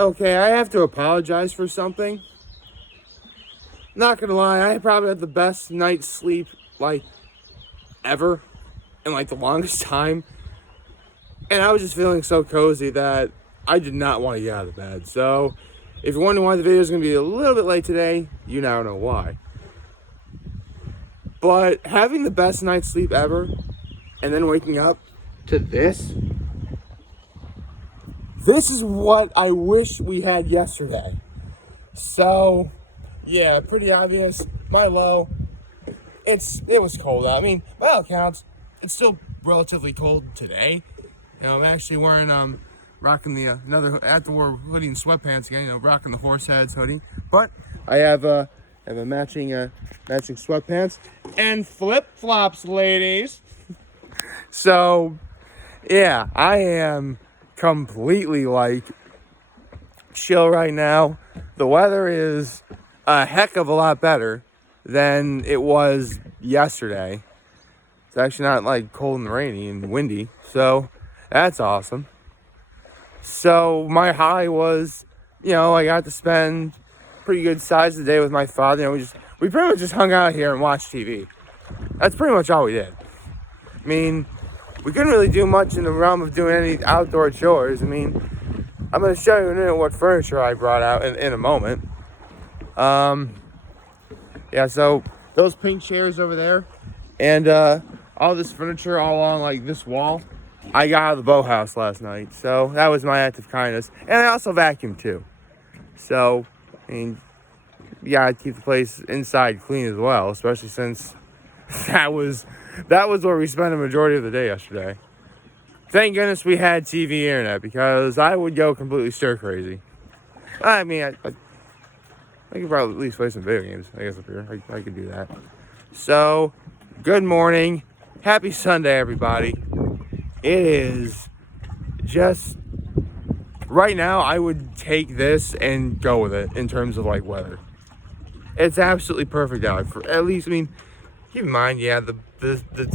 Okay, I have to apologize for something. Not gonna lie, I probably had the best night's sleep, like, ever. In, like, the longest time. And I was just feeling so cozy that I did not want to get out of bed. So, if you're wondering why the video is going to be a little bit late today, you now know why. But having the best night's sleep ever, and then waking up to this is what I wish we had yesterday. So, yeah, pretty obvious. My low, it was cold out. I mean, by all accounts, it's still relatively cold today. You know, I'm actually wearing rocking the another after-war hoodie and sweatpants again. You know, rocking the Horseheads hoodie, but I have a matching sweatpants and flip-flops, ladies. So, yeah, I am completely like chill right now. The weather is a heck of a lot better than it was yesterday. It's actually not like cold and rainy and windy, so that's awesome. So my high was, you know, I got to spend pretty good size of the day with my father. You know, we pretty much just hung out here and watched TV. That's pretty much all we did. I mean, we couldn't really do much in the realm of doing any outdoor chores. I mean, I'm going to show you in a minute what furniture I brought out in a moment. Yeah, so those pink chairs over there and all this furniture all along like this wall, I got out of the boat house last night. So that was my act of kindness. And I also vacuumed too. So, I mean, you gotta keep the place inside clean as well, especially since that was where we spent the majority of the day yesterday. Thank goodness we had TV internet, because I would go completely stir crazy. I mean, I could probably at least play some video games, I guess, up here. I could do that. So, good morning. Happy Sunday, everybody. It is just, right now, I would take this and go with it in terms of, like, weather. It's absolutely perfect out. For at least, I mean, keep in mind, yeah, the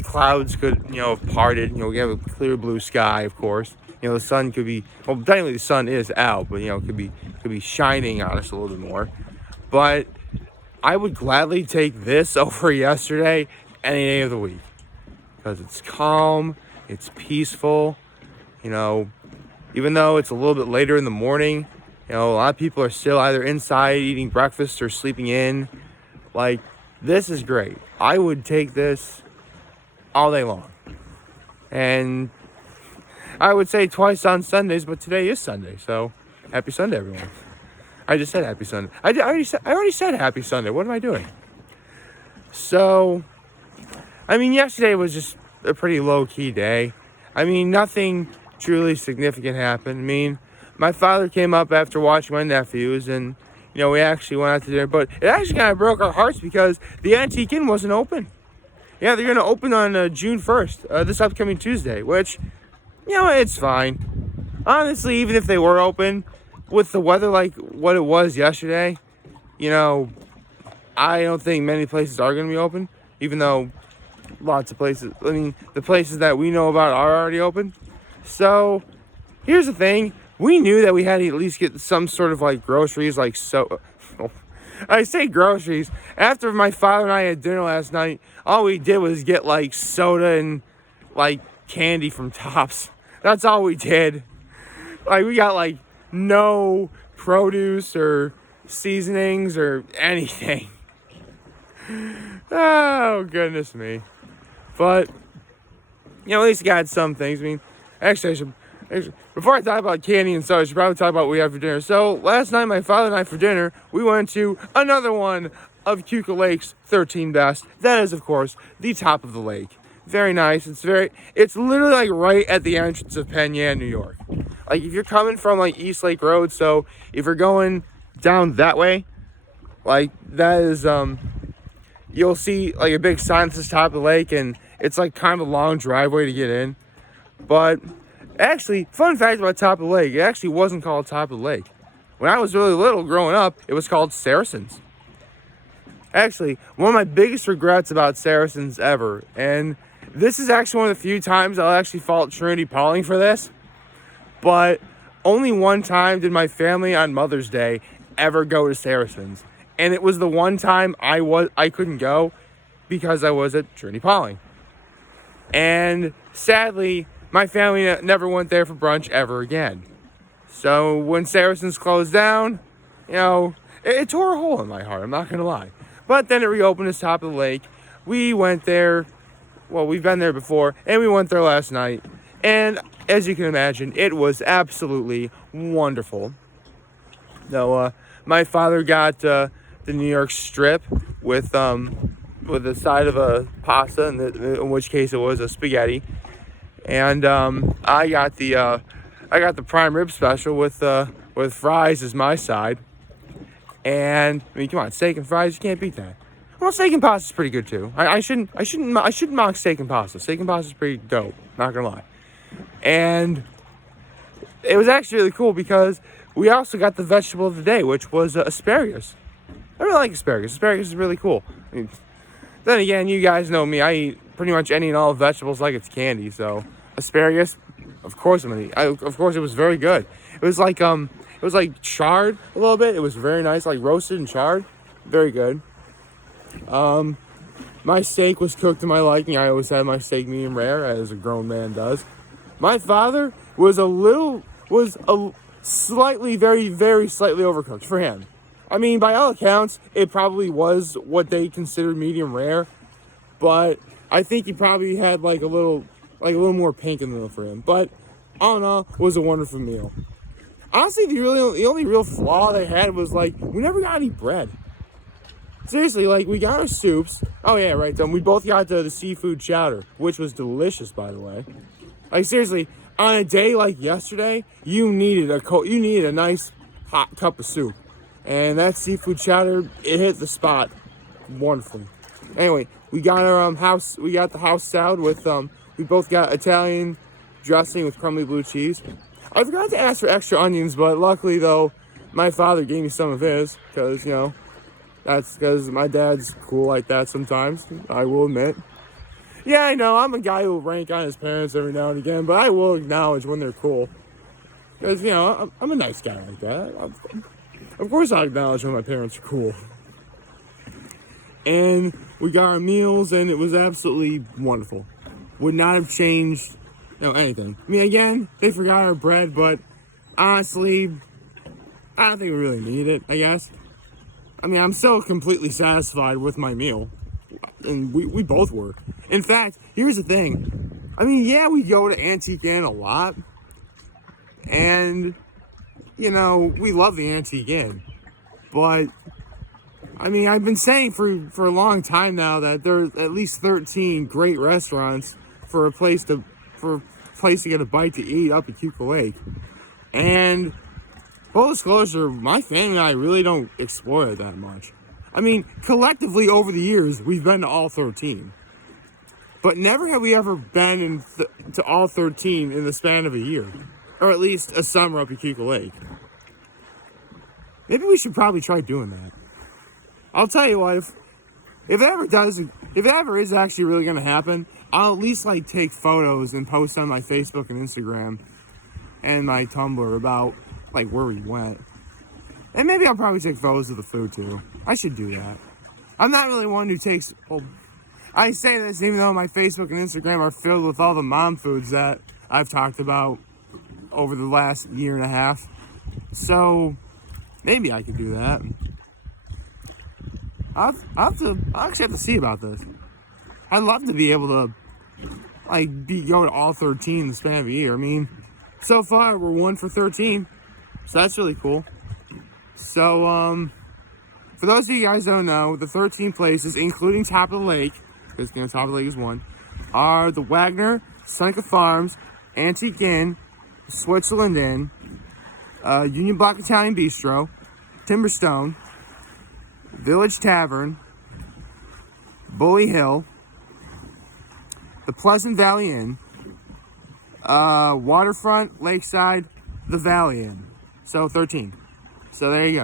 clouds could, you know, have parted. You know, we have a clear blue sky, of course. You know, the sun could be, well, technically the sun is out, but, you know, it could be shining on us a little bit more. But I would gladly take this over yesterday any day of the week, because it's calm, it's peaceful. You know, even though it's a little bit later in the morning, you know, a lot of people are still either inside eating breakfast or sleeping in. Like, this is great. I would take this all day long. And I would say twice on Sundays, but today is Sunday, so happy Sunday, everyone. I just said happy Sunday. I already said happy Sunday. What am I doing? So, I mean, yesterday was just a pretty low-key day. I mean, nothing truly significant happened. I mean, my father came up after watching my nephews, and, you know, we actually went out to dinner. But it actually kind of broke our hearts because the Antique Inn wasn't open. Yeah, they're going to open on June 1st, this upcoming Tuesday, which, you know, it's fine. Honestly, even if they were open, with the weather like what it was yesterday, you know, I don't think many places are going to be open, even though lots of places, I mean, the places that we know about are already open. So, here's the thing. We knew that we had to at least get some sort of, like, groceries, like, so... I say groceries. After my father and I had dinner last night, all we did was get, like, soda and, like, candy from Tops. That's all we did. Like, we got, like, no produce or seasonings or anything. Oh, goodness me. But, you know, at least got some things. I mean, actually, before I talk about candy and soda, I should probably talk about what we had for dinner. So, last night, my father and I, for dinner, we went to another one of Keuka Lake's 13 Best. That is, of course, the top of the lake. Very nice. It's literally, like, right at the entrance of Penn Yan, New York. Like, if you're coming from, like, East Lake Road, so if you're going down that way, like, that is, you'll see, like, a big sign that says top of the lake, and it's, like, kind of a long driveway to get in. But, actually, fun fact about top of the lake, it actually wasn't called top of the lake. When I was really little, growing up, it was called Saracens. Actually, one of my biggest regrets about Saracens ever, and this is actually one of the few times I'll actually fault Trinity Pauling for this, but only one time did my family on Mother's Day ever go to Saracens. And it was the one time I couldn't go because I was at Trinity Pauling. And sadly, my family never went there for brunch ever again. So when Saracens closed down, it tore a hole in my heart, I'm not going to lie. But then it reopened at top of the lake. We went there, well, we've been there before, and we went there last night. And as you can imagine, it was absolutely wonderful. So, my father got the New York strip with the side of a pasta, in which case it was a spaghetti. And I got the prime rib special with fries as my side. And I mean, come on, steak and fries, you can't beat that. Well, steak and pasta is pretty good too. I shouldn't mock steak and pasta. Steak and pasta is pretty dope, not gonna lie. And it was actually really cool because we also got the vegetable of the day, which was asparagus. I really like asparagus. Asparagus is really cool. I mean, then again, you guys know me. I eat pretty much any and all vegetables like it's candy. So asparagus, of course I'm gonna eat. Of course, it was very good. It was like charred a little bit. It was very nice, like roasted and charred. Very good. My steak was cooked to my liking. I always have my steak medium rare, as a grown man does. My father was slightly, very, very slightly overcooked for him. I mean, by all accounts, it probably was what they considered medium rare, but I think he probably had like a little more pink in the for him. But all in all, it was a wonderful meal. Honestly, the only real flaw they had was like we never got any bread. Seriously, like we got our soups. Oh yeah, right. We both got the seafood chowder, which was delicious, by the way. Like seriously, on a day like yesterday, you needed a nice hot cup of soup, and that seafood chowder, it hit the spot wonderfully. Anyway, we got our the house salad with we both got Italian dressing with crumbly blue cheese. I forgot to ask for extra onions, but luckily though, my father gave me some of his because that's because my dad's cool like that sometimes. I will admit. Yeah, I know, I'm a guy who will rank on his parents every now and again, but I will acknowledge when they're cool. Because, I'm a nice guy like that. Of course I'll acknowledge when my parents are cool. And we got our meals, and it was absolutely wonderful. Would not have changed, anything. I mean, again, they forgot our bread, but honestly, I don't think we really need it, I guess. I mean, I'm so completely satisfied with my meal. And we both were. In fact, here's the thing. I mean, yeah, we go to Antique Inn a lot. And, we love the Antique Inn. But, I mean, I've been saying for a long time now that there's at least 13 great restaurants for a place to get a bite to eat up at Keuka Lake. And, full disclosure, my family and I really don't explore it that much. I mean, collectively over the years, we've been to all 13. But never have we ever been to all 13 in the span of a year. Or at least a summer up at Keuka Lake. Maybe we should probably try doing that. I'll tell you what, if it ever is actually really going to happen, I'll at least take photos and post on my Facebook and Instagram and my Tumblr about where we went. And maybe I'll probably take photos of the food too. I should do that. I'm not really one who takes... Well, I say this even though my Facebook and Instagram are filled with all the mom foods that I've talked about over the last year and a half. So, maybe I could do that. I'll actually have to see about this. I'd love to be able to, go to all 13 in the span of a year. I mean, so far, we're 1 for 13. So that's really cool. So, for those of you guys who don't know, the 13 places, including Top of the Lake, because, Top of the Lake is 1, are the Wagner, Seneca Farms, Antique Inn, Switzerland Inn, Union Block Italian Bistro, Timberstone, Village Tavern, Bully Hill, the Pleasant Valley Inn, Waterfront, Lakeside, the Valley Inn. So 13. So there you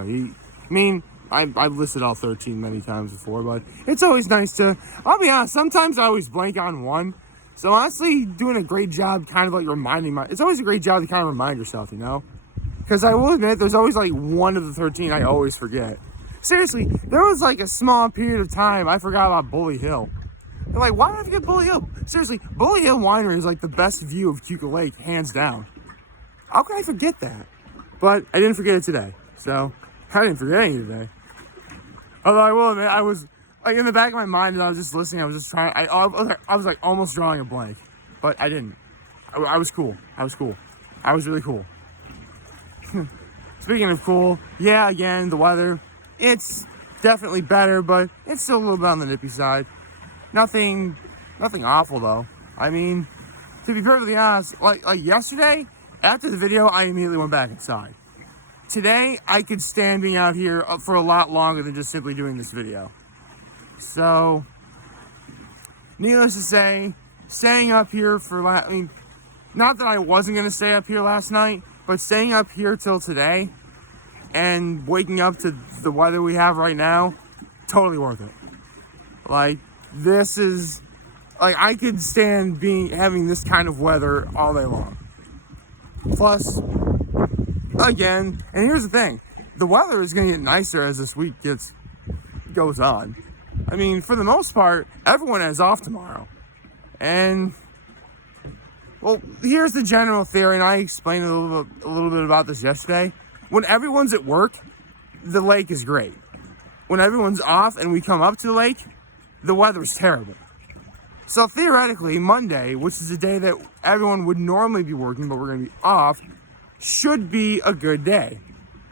go. I've listed all 13 many times before, but it's always nice to... I'll be honest, sometimes I always blank on one. So honestly, doing a great job kind of reminding it's always a great job to kind of remind yourself, Because I will admit, there's always like one of the 13 I always forget. Seriously, there was like a small period of time I forgot about Bully Hill. They're like, why did I forget Bully Hill? Seriously, Bully Hill Winery is like the best view of Keuka Lake, hands down. How can I forget that? But I didn't forget it today. So, I didn't forget anything today. Although I will admit, I was, like, in the back of my mind, as I was just listening, I was just trying, I was like almost drawing a blank. But I didn't. I was cool. I was cool. I was really cool. Speaking of cool, yeah, again, the weather, it's definitely better, but it's still a little bit on the nippy side. Nothing awful though. I mean, to be perfectly honest, like yesterday, after the video, I immediately went back inside. Today, I could stand being out here for a lot longer than just simply doing this video. So, needless to say, staying up here for, I mean, not that I wasn't going to stay up here last night, but staying up here till today and waking up to the weather we have right now, totally worth it. Like, this is, like, I could stand having this kind of weather all day long. Plus, again, and here's the thing, the weather is going to get nicer as this week goes on. I mean, for the most part, everyone is off tomorrow. And, well, here's the general theory, and I explained a little bit about this yesterday. When everyone's at work, the lake is great. When everyone's off and we come up to the lake, the weather's terrible. So theoretically, Monday, which is a day that everyone would normally be working, but we're going to be off, should be a good day.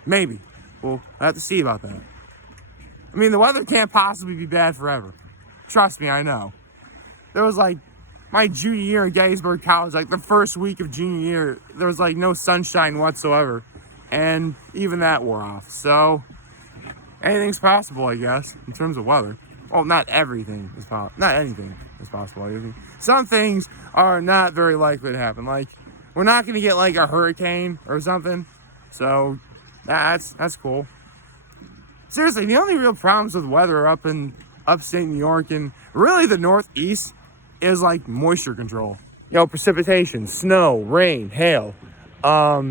Maybe. We'll have to see about that. I mean, the weather can't possibly be bad forever. Trust me, I know. There was like, my junior year in Gettysburg College, like the first week of junior year, there was like no sunshine whatsoever. And even that wore off. So, anything's possible, I guess, in terms of weather. Well, not everything is possible. Not anything is possible. Some things are not very likely to happen. Like, we're not going to get like a hurricane or something. So, that's cool. Seriously, the only real problems with weather up in upstate New York and really the Northeast is like moisture control. You know, precipitation, snow, rain, hail, a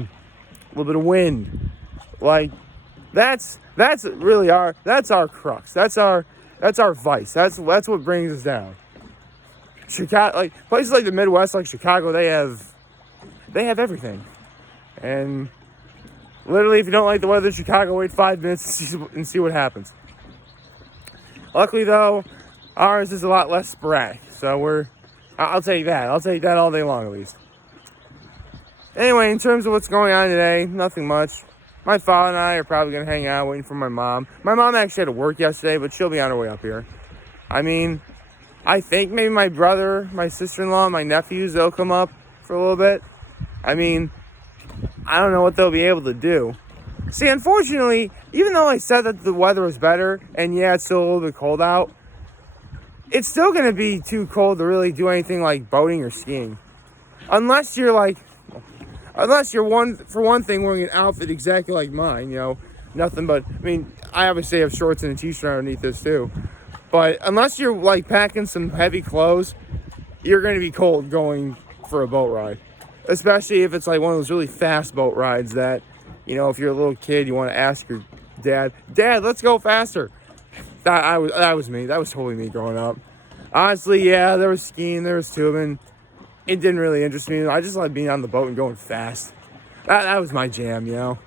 little bit of wind. Like, that's really our crux. That's our vice. That's what brings us down. Chicago, like places like the Midwest, like Chicago, they have everything. And literally, if you don't like the weather in Chicago, wait 5 minutes and see what happens. Luckily, though, ours is a lot less sporadic. So I'll take that. I'll take that all day long, at least. Anyway, in terms of what's going on today, nothing much. My father and I are probably going to hang out waiting for my mom. My mom actually had to work yesterday, but she'll be on her way up here. I mean, I think maybe my brother, my sister-in-law, my nephews, they'll come up for a little bit. I mean, I don't know what they'll be able to do. See, unfortunately, even though I said that the weather was better, and yeah, it's still a little bit cold out, it's still going to be too cold to really do anything like boating or skiing. Unless you're for one thing, wearing an outfit exactly like mine, you know, nothing but, I mean, I obviously have shorts and a t-shirt underneath this too. But unless you're like packing some heavy clothes, you're going to be cold going for a boat ride. Especially if it's like one of those really fast boat rides that, you know, if you're a little kid, you want to ask your dad, let's go faster. That was me. That was totally me growing up. Honestly, yeah, there was skiing, there was tubing. It didn't really interest me. I just like being on the boat and going fast. That was my jam, you know.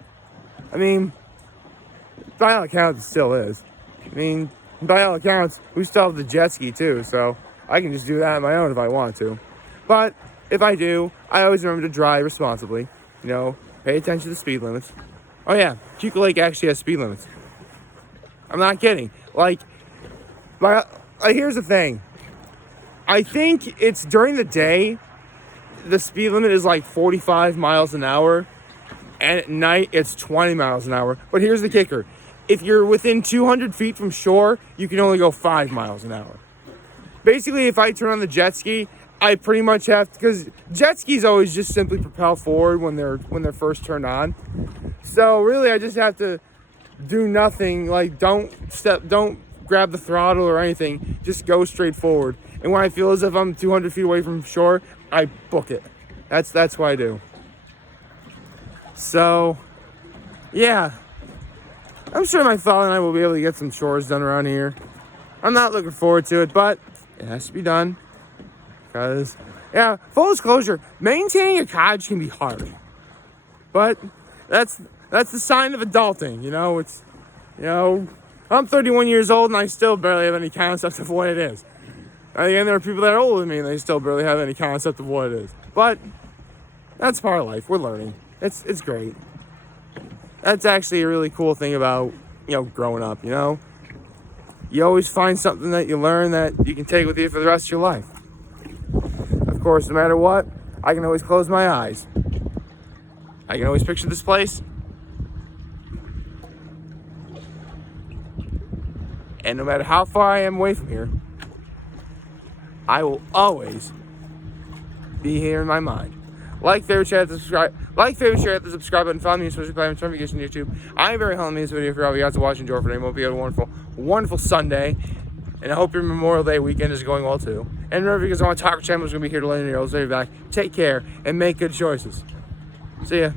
I mean, by all accounts, it still is. I mean, by all accounts, we still have the jet ski too, so I can just do that on my own if I want to. But if I do, I always remember to drive responsibly. You know, pay attention to the speed limits. Oh yeah, Keuka Lake actually has speed limits. I'm not kidding. Like, here's the thing. I think it's during the day, the speed limit is like 45 miles an hour, and at night it's 20 miles an hour. But here's the kicker. If you're within 200 feet from shore, you can only go 5 miles an hour. Basically, if I turn on the jet ski, I pretty much have to, because jet skis always just simply propel forward when they're first turned on. So really, I just have to do nothing. Like, don't grab the throttle or anything. Just go straight forward. And when I feel as if I'm 200 feet away from shore, I book it. That's what I do. So, yeah, I'm sure my father and I will be able to get some chores done around here. I'm not looking forward to it, but it has to be done. Because, yeah, full disclosure, maintaining a cottage can be hard. But that's the sign of adulting, you know? It's, you know, I'm 31 years old and I still barely have any concept of what it is. And there are people that are older than me and they still barely have any concept of what it is. But that's part of life. We're learning. It's great. That's actually a really cool thing about, you know, growing up, you know? You always find something that you learn that you can take with you for the rest of your life. Of course, no matter what, I can always close my eyes. I can always picture this place. And no matter how far I am away from here, I will always be here in my mind. Like, favorite, share, the subscribe. Like, favorite, share, the subscribe button. Follow me on social platforms, notifications on YouTube. I'm very happy in this video for all of you guys to watch and enjoy for today. Hope you have a wonderful, wonderful Sunday. And I hope your Memorial Day weekend is going well too. And remember, because I want to talk channel is going to be here to let you know. So back. Take care and make good choices. See ya.